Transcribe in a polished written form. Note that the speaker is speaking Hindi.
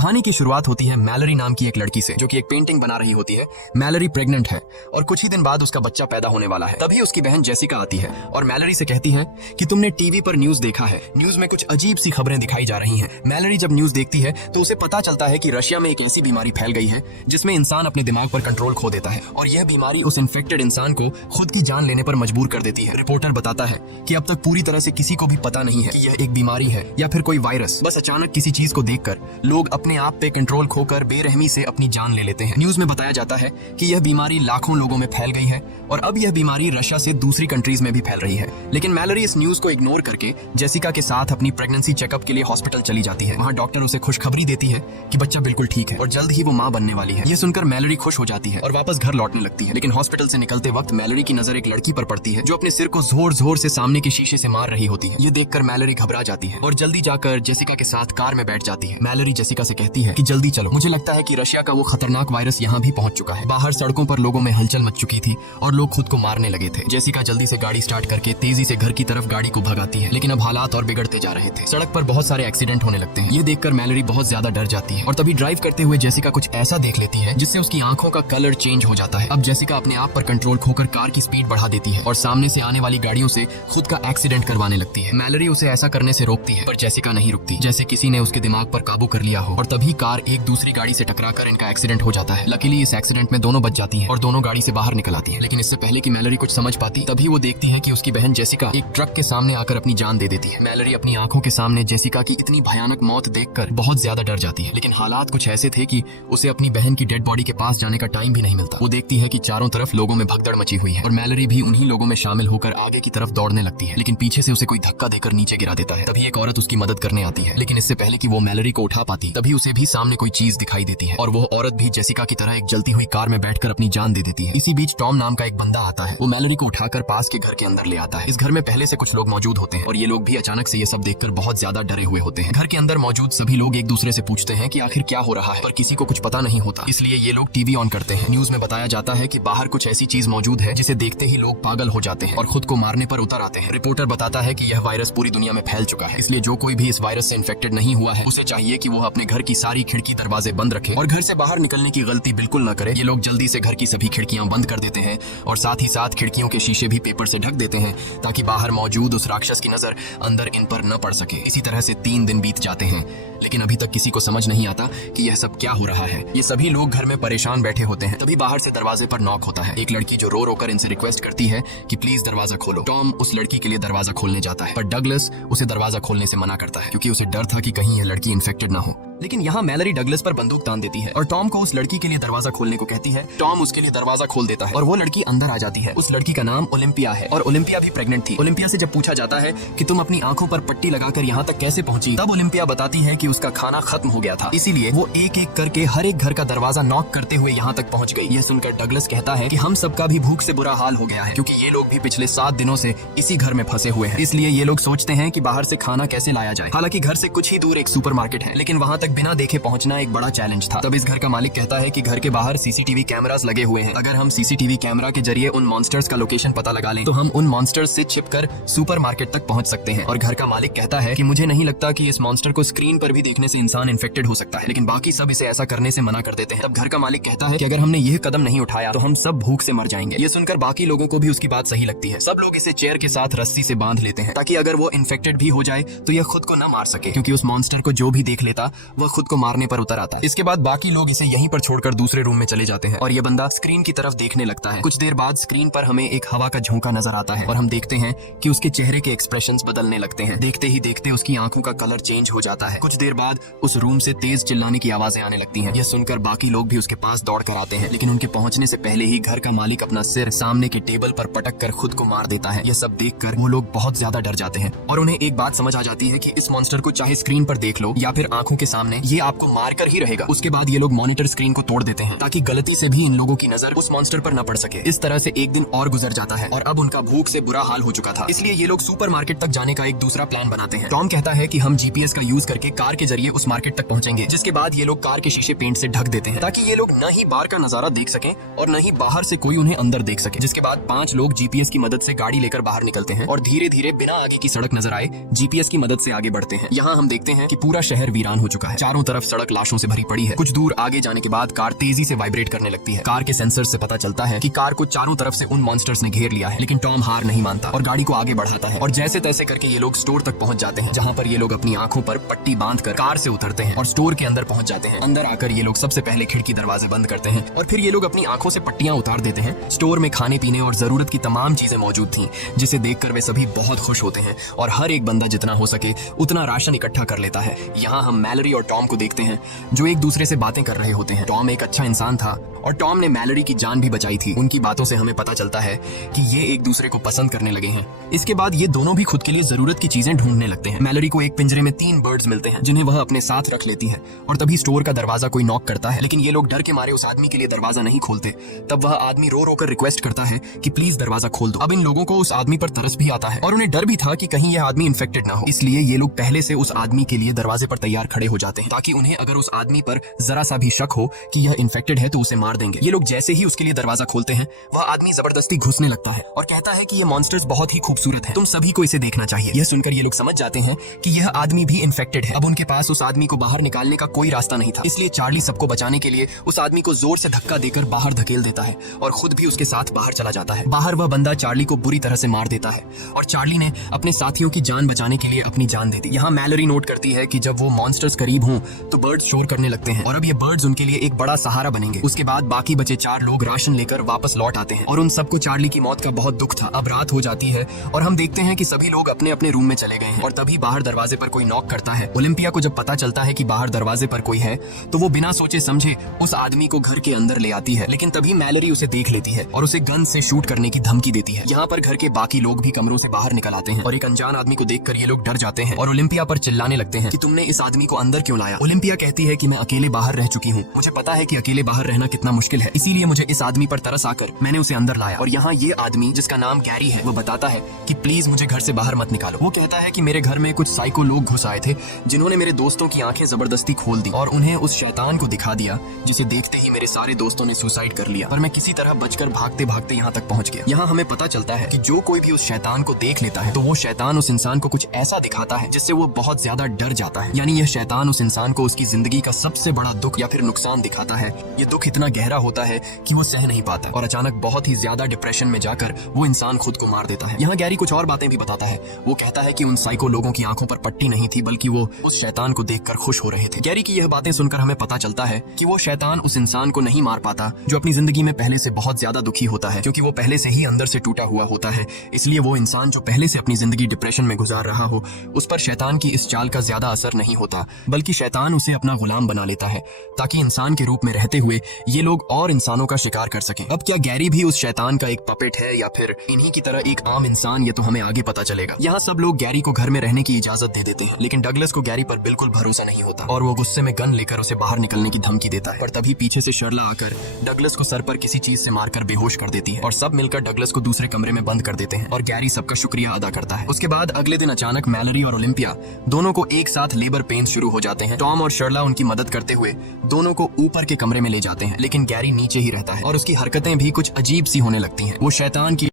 कहानी की शुरुआत होती है मैलरी नाम की एक लड़की से, जो कि एक पेंटिंग बना रही होती है। मैलरी प्रेग्नेंट है और कुछ ही दिन बाद उसका बच्चा पैदा होने वाला है। तभी उसकी बहन जेसिका आती है और मैलरी से कहती है कि तुमने टीवी पर न्यूज देखा है, न्यूज में कुछ अजीब सी खबरें दिखाई जा रही हैं। मैलरी जब न्यूज देखती है तो उसे पता चलता है कि रशिया में एक ऐसी बीमारी फैल गई है जिसमें इंसान अपने दिमाग पर कंट्रोल खो देता है और यह बीमारी उस इन्फेक्टेड इंसान को खुद की जान लेने पर मजबूर कर देती है। रिपोर्टर बताता है कि अब तक पूरी तरह से किसी को भी पता नहीं है कि यह एक बीमारी है या फिर कोई वायरस। बस अचानक किसी चीज को देखकर लोग अपने आप पे कंट्रोल खोकर बेरहमी से अपनी जान ले लेते हैं। न्यूज में बताया जाता है कि यह बीमारी लाखों लोगों में फैल गई है और अब यह बीमारी रशिया से दूसरी कंट्रीज में भी फैल रही है। लेकिन मैलरी इस न्यूज को इग्नोर करके जेसिका के साथ अपनी प्रेगनेंसी चेकअप के लिए हॉस्पिटल चली जाती है। वहाँ डॉक्टर उसे खुशखबरी देती है कि बच्चा बिल्कुल ठीक है और जल्द ही वो माँ बनने वाली है। ये सुनकर मैलरी खुश हो जाती है और वापस घर लौटने लगती है। लेकिन हॉस्पिटल से निकलते वक्त मैलरी की नजर एक लड़की पर पड़ती है जो अपने सिर को जोर जोर से सामने के शीशे से मार रही होती है। ये देखकर मैलरी घबरा जाती है और जल्दी जाकर जेसिका के साथ कार में बैठ जाती है। मैलरी जेसिका से कहती है कि जल्दी चलो, मुझे लगता है कि रशिया का वो खतरनाक वायरस यहाँ भी पहुंच चुका है। बाहर सड़कों पर लोगों में हलचल मच चुकी थी और लोग खुद को मारने लगे थे। जेसिका जल्दी से गाड़ी स्टार्ट करके तेजी से घर की तरफ गाड़ी को भगाती है, लेकिन अब हालात और बिगड़ते जा रहे थे। सड़क पर बहुत सारे एक्सीडेंट होने लगते हैं। ये देखकर मैलरी बहुत ज्यादा डर जाती है और तभी ड्राइव करते हुए जेसिका कुछ ऐसा देख लेती है जिससे उसकी आंखों का कलर चेंज हो जाता है। अब जेसिका अपने आप पर कंट्रोल खोकर कार की स्पीड बढ़ा देती है और सामने से आने वाली गाड़ियों से खुद का एक्सीडेंट करवाने लगती है। मैलरी उसे ऐसा करने से रोकती है पर जेसिका नहीं रुकती, जैसे किसी ने उसके दिमाग पर काबू कर लिया हो। और तभी कार एक दूसरी गाड़ी से टकराकर इनका एक्सीडेंट हो जाता है। लकीली इस एक्सीडेंट में दोनों बच जाती हैं और दोनों गाड़ी से बाहर निकल आती हैं। लेकिन इससे पहले कि मैलरी कुछ समझ पाती तभी वो देखती है कि उसकी बहन जेसिका एक ट्रक के सामने आकर अपनी जान दे देती है। मैलरी अपनी आंखों के सामने जेसिका की इतनी भयानक मौत देखकर बहुत ज्यादा डर जाती है। लेकिन हालात कुछ ऐसे थे कि उसे अपनी बहन की डेड बॉडी के पास जाने का टाइम भी नहीं मिलता। वो देखती है कि चारों तरफ लोगों में भगदड़ मची हुई है और मैलरी भी उन्हीं लोगों में शामिल होकर आगे की तरफ दौड़ने लगती है। लेकिन पीछे से उसे कोई धक्का देकर नीचे गिरा देता है। तभी एक औरत उसकी मदद करने आती है, लेकिन इससे पहले कि वो मैलरी को उठा पाती तभी उसे भी सामने कोई चीज दिखाई देती है और वो औरत भी जेसिका की तरह एक जलती हुई कार में बैठकर अपनी जान दे देती है। इसी बीच टॉम नाम का एक बंदा आता है। वो मैलरी को उठाकर पास के घर के अंदर ले आता है। इस घर में पहले से कुछ लोग मौजूद होते हैं और ये लोग भी अचानक से ये सब देखकर बहुत ज्यादा डरे हुए होते हैं। घर के अंदर मौजूद सभी लोग एक दूसरे से पूछते हैं कि आखिर क्या हो रहा है, पर किसी को कुछ पता नहीं होता। इसलिए ये लोग टीवी ऑन करते हैं। न्यूज में बताया जाता है कि बाहर कुछ ऐसी चीज मौजूद है जिसे देखते ही लोग पागल हो जाते हैं और खुद को मारने पर उतर आते हैं। रिपोर्टर बताता है कि यह वायरस पूरी दुनिया में फैल चुका है, इसलिए जो कोई भी इस वायरस से इन्फेक्टेड नहीं हुआ है उसे चाहिए कि वो अपने घर की सारी खिड़की दरवाजे बंद रखे और घर से बाहर निकलने की गलती बिल्कुल न करे। ये लोग जल्दी से घर की सभी खिड़कियां बंद कर देते हैं और साथ ही साथ खिड़कियों के शीशे भी पेपर से ढक देते हैं ताकि बाहर मौजूद उस राक्षस की नजर अंदर इन पर न पड़ सके। इसी तरह से 3 दिन बीत जाते हैं, लेकिन अभी तक किसी को समझ नहीं आता कि यह सब क्या हो रहा है। ये सभी लोग घर में परेशान बैठे होते हैं। तभी बाहर से दरवाजे पर नॉक होता है। एक लड़की जो रो रो कर इनसे रिक्वेस्ट करती है कि प्लीज दरवाजा खोलो। टॉम उस लड़की के लिए दरवाजा खोलने जाता है पर डगलस उसे दरवाजा खोलने से मना करता है क्योंकि उसे डर था कि कहीं यह लड़की इन्फेक्टेड ना हो। लेकिन यहाँ मैलरी डगलस पर बंदूक तान देती है और टॉम को उस लड़की के लिए दरवाजा खोलने को कहती है। टॉम उसके लिए दरवाजा खोल देता है और वो लड़की अंदर आ जाती है। उस लड़की का नाम ओलिम्पिया है और ओलिम्पिया भी प्रेग्नेंट थी। ओलिम्पिया से जब पूछा जाता है कि तुम अपनी आंखों पर पट्टी लगाकर यहाँ तक कैसे पहुंची, तब ओलिम्पिया बताती है कि उसका खाना खत्म हो गया था, इसीलिए वो एक एक करके हर एक घर का दरवाजा नॉक करते हुए यहाँ तक पहुँच गई। यह सुनकर डगलस कहता है कि हम सबका भी भूख से बुरा हाल हो गया है क्योंकि ये लोग भी पिछले 7 दिनों से इसी घर में फंसे हुए हैं। इसलिए ये लोग सोचते हैं कि बाहर से खाना कैसे लाया जाए। हालांकि घर से कुछ ही दूर एक सुपरमार्केट है, लेकिन वहाँ तक बिना देखे पहुँचना एक बड़ा चैलेंज था। तब इस घर का मालिक कहता है कि घर के बाहर सीसीटीवी कैमरास लगे हुए हैं। अगर हम सीसीटीवी कैमरा के जरिए उन मॉन्स्टर्स का लोकेशन पता लगा लें तो हम उन मॉन्स्टर्स से छिपकर सुपरमार्केट तक पहुंच सकते हैं। और घर का मालिक कहता है कि मुझे नहीं लगता कि इस मॉन्स्टर को स्क्रीन पर भी देखने से इंसान इन्फेक्टेड हो सकता है। लेकिन बाकी सब इसे ऐसा करने से मना कर देते हैं। तब घर का मालिक कहता है कि अगर हमने यह कदम नहीं उठाया तो हम सब भूख से मर जाएंगे। ये सुनकर बाकी लोगों को भी उसकी बात सही लगती है। सब लोग इसे चेयर के साथ रस्सी से बांध लेते हैं ताकि अगर वो इन्फेक्टेड भी हो जाए तो यह खुद को न मार सके, क्योंकि उस मॉन्स्टर को जो भी देख लेता वह खुद को मारने पर उतर आता है। इसके बाद बाकी लोग इसे यहीं पर छोड़कर दूसरे रूम में चले जाते हैं और ये बंदा स्क्रीन की तरफ देखने लगता है। कुछ देर बाद स्क्रीन पर हमें एक हवा का झोंका नजर आता है और हम देखते हैं कि उसके चेहरे के एक्सप्रेशंस बदलने लगते हैं। देखते ही देखते उसकी आंखों का कलर चेंज हो जाता है। कुछ देर बाद उस रूम से तेज चिल्लाने की आवाजें आने लगती हैं। यह सुनकर बाकी लोग भी उसके पास दौड़ कर आते हैं, लेकिन उनके पहुंचने से पहले ही घर का मालिक अपना सिर सामने के टेबल पर पटक कर खुद को मार देता है। यह सब देखकर वो लोग बहुत ज्यादा डर जाते हैं और उन्हें एक बात समझ आ जाती है कि इस मॉन्स्टर को चाहे स्क्रीन पर देख लो या फिर आंखों के सामने, ये आपको मारकर ही रहेगा। उसके बाद ये लोग मॉनिटर स्क्रीन को तोड़ देते हैं ताकि गलती से भी इन लोगों की नजर उस मॉन्स्टर पर न पड़ सके। इस तरह से एक दिन और गुजर जाता है और अब उनका भूख से बुरा हाल हो चुका था, इसलिए ये लोग सुपरमार्केट तक जाने का एक दूसरा प्लान बनाते हैं। टॉम कहता है कि हम जीपीएस का यूज करके कार के जरिए उस मार्केट तक पहुंचेंगे, जिसके बाद ये लोग कार के शीशे पेंट से ढक देते हैं ताकि ये लोग न ही बाहर का नजारा देख सकें और न ही बाहर से कोई उन्हें अंदर देख सके। जिसके बाद 5 लोग जीपीएस की मदद से गाड़ी लेकर बाहर निकलते हैं और धीरे धीरे बिना आगे की सड़क नजर आए जीपीएस की मदद से आगे बढ़ते हैं। यहाँ हम देखते हैं कि पूरा शहर वीरान हो चुका है। चारों तरफ सड़क लाशों से भरी पड़ी है। कुछ दूर आगे जाने के बाद कार तेजी से वाइब्रेट करने लगती है। कार के सेंसर से पता चलता है कि कार को चारों तरफ से उन मॉन्स्टर्स ने घेर लिया है, लेकिन टॉम हार नहीं मानता और गाड़ी को आगे बढ़ाता है। और जैसे तैसे करके ये लोग स्टोर तक पहुंच जाते हैं, जहां पर ये लोग अपनी आंखों पर पट्टी बांधकर कार से उतरते हैं और स्टोर के अंदर पहुंच जाते हैं। अंदर आकर ये लोग सबसे पहले खिड़की दरवाजे बंद करते हैं और फिर ये लोग अपनी आंखों से पट्टियां उतार देते हैं। स्टोर में खाने पीने और जरूरत की तमाम चीजें मौजूद थीं, जिसे देखकर वे सभी बहुत खुश होते हैं और हर एक बंदा जितना हो सके उतना राशन इकट्ठा कर लेता है। यहाँ हम मैलरी और टॉम को देखते हैं जो एक दूसरे से बातें कर रहे होते हैं। टॉम एक अच्छा इंसान था और टॉम ने मैलरी की जान भी बचाई थी। उनकी बातों से हमें पता चलता है कि ये एक दूसरे को पसंद करने लगे हैं। इसके बाद ये दोनों भी खुद के लिए जरूरत की चीजें ढूंढने लगते हैं। मैलरी को एक पिंजरे में 3 बर्ड्स मिलते हैं जिन्हें वह अपने साथ रख लेती है और तभी स्टोर का दरवाजा कोई नॉक करता है, लेकिन ये लोग डर के मारे उस आदमी के लिए दरवाजा नहीं खोलते। तब वह आदमी रो रो कर रिक्वेस्ट करता है कि प्लीज दरवाजा खोल दो। अब इन लोगों को उस आदमी पर तरस भी आता है और उन्हें डर भी था कि कहीं यह आदमी इन्फेक्टेड ना हो, इसलिए ये लोग पहले से उस आदमी के लिए दरवाजे पर तैयार खड़े हो जाते हैं ताकि उन्हें अगर उस आदमी पर जरा सा भी शक हो कि यह इन्फेक्टेड है तो उसे मार देंगे। ये लोग जैसे ही उसके लिए दरवाजा खोलते हैं वह आदमी जबरदस्ती घुसने लगता है और कहता है कि ये मॉन्स्टर्स बहुत ही खूबसूरत है, तुम सभी को इसे देखना चाहिए। यह सुनकर ये लोग समझ जाते हैं कि यह आदमी भी इन्फेक्टेड है। अब उनके पास उस आदमी को बाहर निकालने का कोई रास्ता नहीं था, इसलिए चार्ली सबको बचाने के लिए उस आदमी को जोर से धक्का देकर बाहर धकेल देता है और खुद भी उसके साथ बाहर चला जाता है। बाहर वह बंदा चार्ली को बुरी तरह से मार देता है और चार्ली ने अपने साथियों की जान बचाने के लिए अपनी जान दे दी। यहाँ मैलरी नोट करती है कि जब वो मॉन्स्टर्स करीब हों तो बर्ड्स शोर करने लगते हैं और अब ये बर्ड्स उनके लिए एक बड़ा सहारा बनेंगे। उसके बाद बाकी बचे 4 लोग राशन लेकर वापस लौट आते हैं और उन सबको चार्ली की मौत का बहुत दुख था। अब रात हो जाती है और हम देखते हैं कि सभी लोग अपने अपने रूम में चले गए हैं और तभी बाहर दरवाजे पर कोई नॉक करता है। ओलिम्पिया को जब पता चलता है कि बाहर दरवाजे पर कोई है तो वो बिना सोचे समझे उस आदमी को घर के अंदर ले आती है, लेकिन तभी मैलरी उसे देख लेती है और उसे गन से शूट करने की धमकी देती है। यहाँ पर घर के बाकी लोग भी कमरों से बाहर निकल आते हैं और एक अनजान आदमी को देखकर ये लोग डर जाते हैं और ओलिम्पिया पर चिल्लाने लगते हैं कि तुमने इस आदमी को अंदर क्यों लाया। ओलिम्पिया कहती है कि मैं अकेले बाहर रह चुकी हूँ, मुझे पता है कि अकेले बाहर रहना कितना मुश्किल है, इसीलिए मुझे इस आदमी पर तरस आकर मैंने उसे अंदर लाया। और यहाँ ये आदमी जिसका नाम गैरी है वो बताता है कि प्लीज मुझे घर से बाहर मत निकालो। वो कहता है कि मेरे घर में कुछ साइको लोग घुस आए थे जिन्होंने मेरे दोस्तों की आंखें जबरदस्ती खोल दी और उन्हें उस शैतान को दिखा दिया जिसे देखते ही मेरे सारे दोस्तों ने सुसाइड कर लिया, पर मैं किसी तरह बचकर भागते भागते यहाँ तक पहुँच गया। यहाँ हमें पता चलता है कि जो कोई भी उस शैतान को देख लेता है तो वो शैतान उस इंसान को कुछ ऐसा दिखाता है जिससे वो बहुत ज्यादा डर जाता है। यानी यह शैतान उस इंसान को उसकी जिंदगी का सबसे बड़ा दुख या फिर नुकसान दिखाता है। ये दुख इतना गहरा होता है कि वो सह नहीं पाता और अचानक बहुत ही ज्यादा डिप्रेशन में जाकर वो इंसान खुद को मार देता है। यहाँ गैरी कुछ और बातें भी बताता है। वो कहता है कि उन साइको लोगों की आंखों पर पट्टी नहीं थी बल्कि वो उस शैतान को देखकर खुश हो रहे थे। गैरी की यह बातें सुनकर हमें पता चलता है कि वो शैतान उस इंसान को नहीं मार पाता जो अपनी जिंदगी में पहले से बहुत ज्यादा दुखी होता है, क्योंकि वो पहले से ही अंदर से टूटा हुआ होता है। इसलिए वो इंसान जो पहले से अपनी जिंदगी डिप्रेशन में गुजार रहा हो उस पर शैतान की इस चाल का ज्यादा असर नहीं होता, बल्कि शैतान उसे अपना गुलाम बना लेता है ताकि इंसान के रूप में रहते हुए ये लोग और इंसानों का शिकार कर सकें। अब क्या गैरी भी उस शैतान का एक पपेट है या फिर इन्हीं की तरह एक आम इंसान, ये तो हमें आगे पता चलेगा। यहाँ सब लोग गैरी को घर में रहने की इजाजत दे देते हैं, लेकिन डगलस को गैरी पर बिल्कुल भरोसा नहीं होता और वो गुस्से में गन लेकर उसे बाहर निकलने की धमकी देता है। पर तभी पीछे से शर्ला आकर डगलस को सर पर किसी चीज से मारकर बेहोश कर देती है और सब मिलकर डगलस को दूसरे कमरे में बंद कर देते हैं और गैरी सबका शुक्रिया अदा करता है। उसके बाद अगले दिन अचानक मैलरी और ओलिम्पिया दोनों को एक साथ लेबर पेन्स शुरू हो जाते हैं। टॉम और शर्ला उनकी मदद करते हुए दोनों को ऊपर के कमरे में ले जाते हैं, लेकिन गैरी नीचे ही रहता है और उसकी हरकतें भी कुछ अजीब सी होने लगती हैं। वो शैतान की